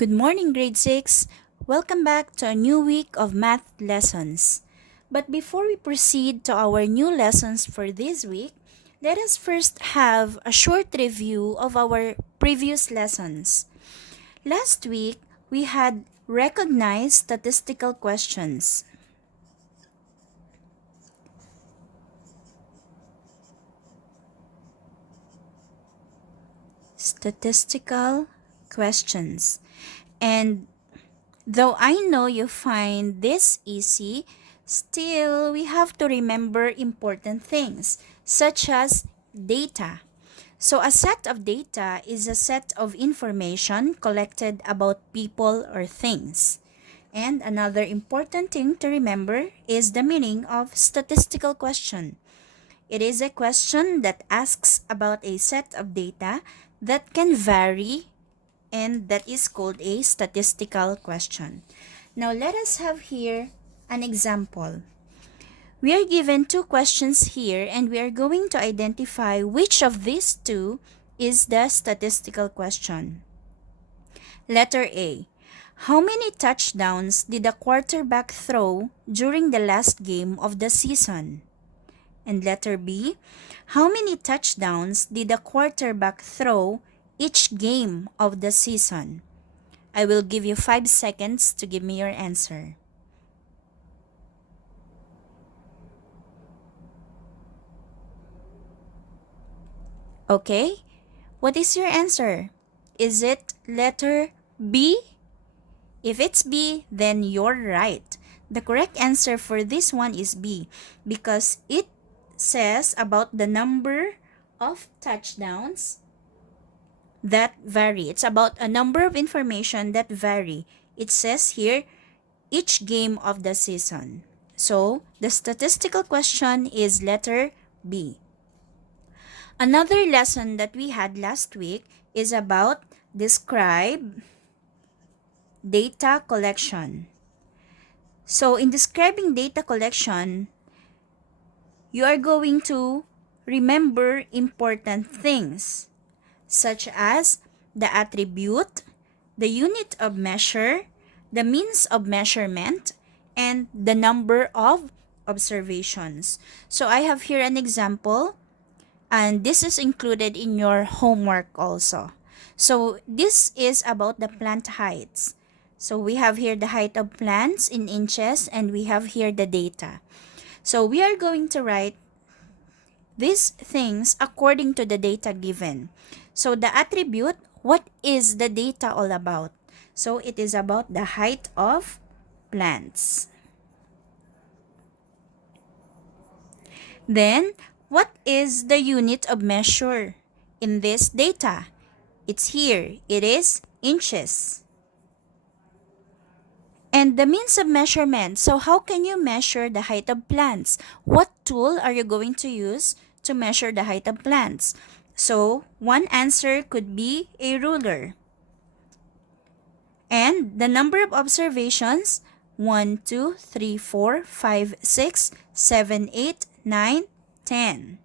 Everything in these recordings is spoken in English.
Good morning, grade 6. Welcome back to a new week of math lessons. But before we proceed to our new lessons for this week, let us first have a short review of our previous lessons. Last week, we had recognized statistical questions. Statistical questions. And though I know you find this easy, still we have to remember important things, such as data. So a set of data is a set of information collected about people or things. And another important thing to remember is the meaning of statistical question. It is a question that asks about a set of data that can vary, and that is called a statistical question. Now let us have here an example. We are given two questions here and we are going to identify which of these two is the statistical question. Letter A. How many touchdowns did the quarterback throw during the last game of the season? And letter B. How many touchdowns did the quarterback throw each game of the season? I will give you 5 seconds to give me your answer. Okay, what is your answer? Is it letter B? If it's B, then you're right. The correct answer for this one is B because it says about the number of touchdowns that vary. It's about a number of information that vary. It says here each game of the season. So, the statistical question is letter B. Another lesson that we had last week is about describe data collection. So, in describing data collection, you are going to remember important things such as the attribute, the unit of measure, the means of measurement, and the number of observations. So I have here an example, and this is included in your homework also. So this is about the plant heights. So we have here the height of plants in inches, and we have here the data. So we are going to write these things according to the data given. So the attribute, what is the data all about? So it is about the height of plants. Then, what is the unit of measure in this data? It's here. It is inches. And the means of measurement. So how can you measure the height of plants? What tool are you going to use to measure the height of plants? So one answer could be a ruler. And the number of observations, 1, 2, 3, 4, 5, 6, 7, 8, 9, 10.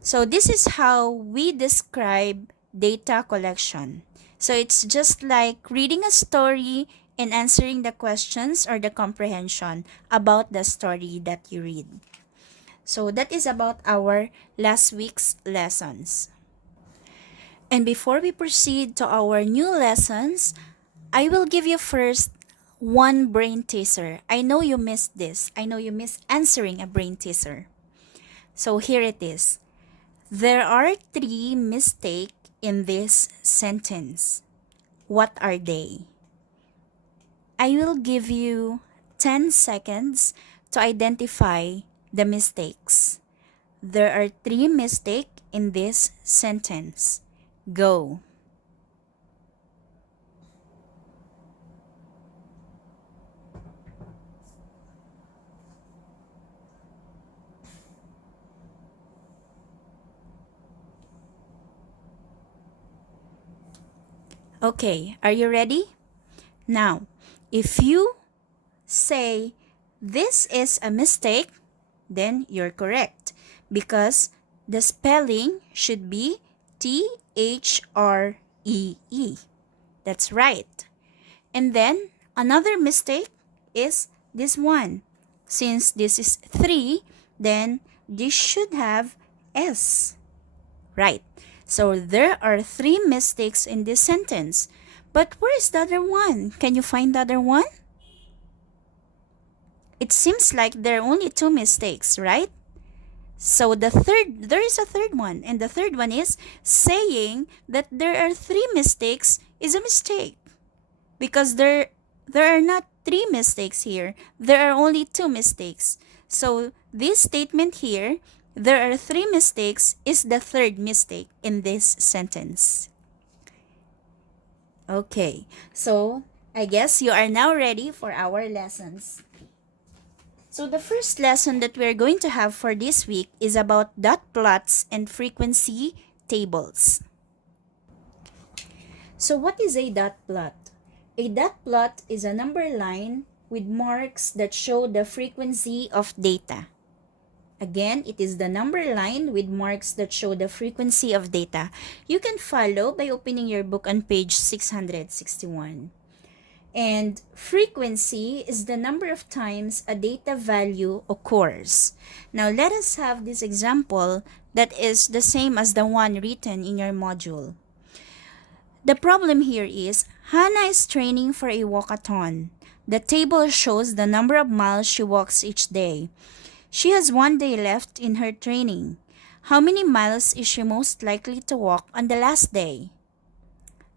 So this is how we describe data collection. So it's just like reading a story and answering the questions or the comprehension about the story that you read. So that is about our last week's lessons. And before we proceed to our new lessons, I will give you first one brain teaser. I know you missed this. I know you missed answering a brain teaser. So here it is. There are 3 mistakes in this sentence. What are they? I will give you 10 seconds to identify the mistakes. There are 3 mistakes in this sentence. Go. Okay, are you ready? Now, if you say this is a mistake, then you're correct because the spelling should be THREE. That's right. And then another mistake is this one. Since this is 3, then this should have S. Right. So there are 3 mistakes in this sentence. But where is the other one? Can you find the other one? It seems like there are only 2 mistakes, right? So there is a third one. And the third one is saying that there are 3 mistakes is a mistake. Because there are not 3 mistakes here. There are only 2 mistakes. So this statement here, there are 3 mistakes, is the third mistake in this sentence. Okay, so I guess you are now ready for our lessons. So the first lesson that we're going to have for this week is about dot plots and frequency tables. So what is a dot plot? A dot plot is a number line with marks that show the frequency of data. Again, it is the number line with marks that show the frequency of data. You can follow by opening your book on page 661. And frequency is the number of times a data value occurs. Now, let us have this example that is the same as the one written in your module. The problem here is Hannah is training for a walkathon. The table shows the number of miles she walks each day. She has 1 day left in her training. How many miles is she most likely to walk on the last day?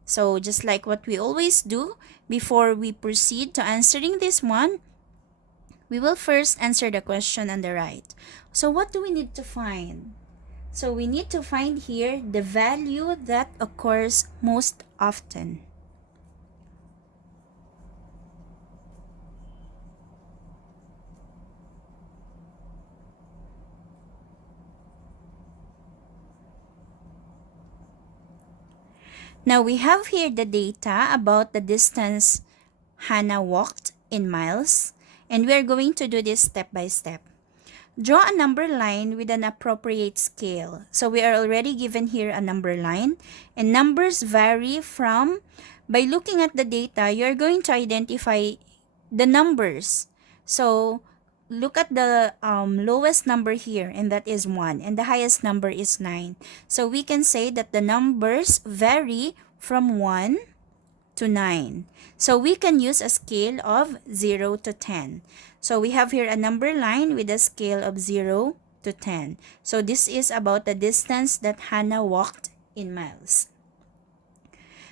So just like what we always do, before we proceed to answering this one, we will first answer the question on the right. So what do we need to find? So we need to find here the value that occurs most often. Now we have here the data about the distance Hannah walked in miles, and we are going to do this step by step. Draw a number line with an appropriate scale. So we are already given here a number line, and numbers vary from, by looking at the data, you're going to identify the numbers. So look at the lowest number here, and that is 1, and the highest number is 9. So we can say that the numbers vary from 1 to 9. So we can use a scale of 0 to 10. So we have here a number line with a scale of 0 to 10. So this is about the distance that Hannah walked in miles.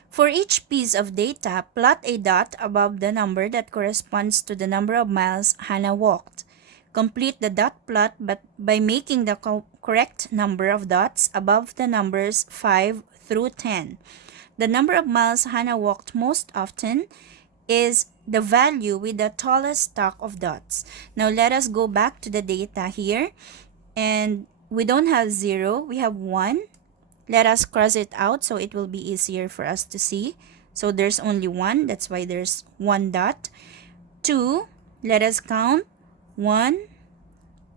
For each piece of data, plot a dot above the number that corresponds to the number of miles Hannah walked. Complete the dot plot by making the correct number of dots above the numbers 5 through 10. The number of miles Hannah walked most often is the value with the tallest stack of dots. Now let us go back to the data here. And we don't have 0, we have 1. Let us cross it out so it will be easier for us to see. So there's only 1, that's why there's 1 dot. 2, let us count. 1,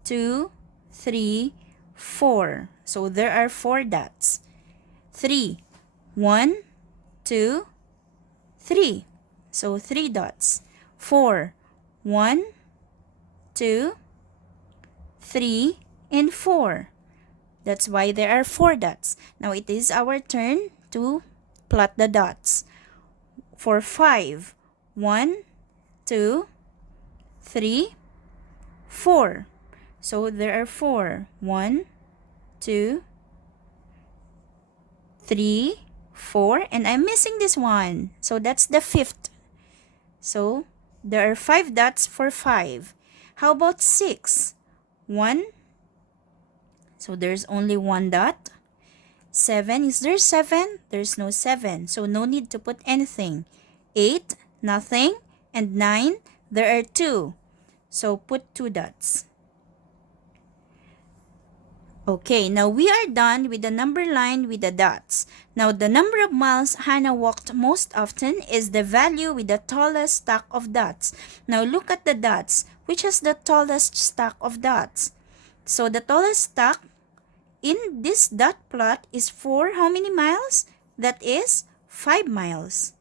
2, 3, 4. So there are 4 dots. 3, 1, 2, 3. So 3 dots. 4, 1, 2, 3, and 4. That's why there are 4 dots. Now it is our turn to plot the dots. For 5, 1, 2, 3, 4. So there are 4. 1, 2, 3, 4. And I'm missing this one. So that's the 5th. So there are 5 dots for 5. How about 6? 1. So there's only 1 dot. 7. Is there 7? There's no 7. So no need to put anything. 8. Nothing. And 9. There are 2. So put 2 dots. Okay, now we are done with the number line with the dots. Now the number of miles Hannah walked most often is the value with the tallest stack of dots. Now look at the dots. Which has the tallest stack of dots? So the tallest stack in this dot plot is for how many miles? That is 5 miles.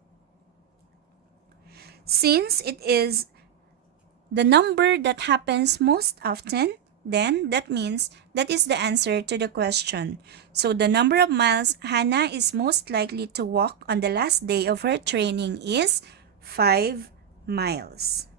Since it is the number that happens most often, then that means that is the answer to the question. So the number of miles Hannah is most likely to walk on the last day of her training is 5 miles.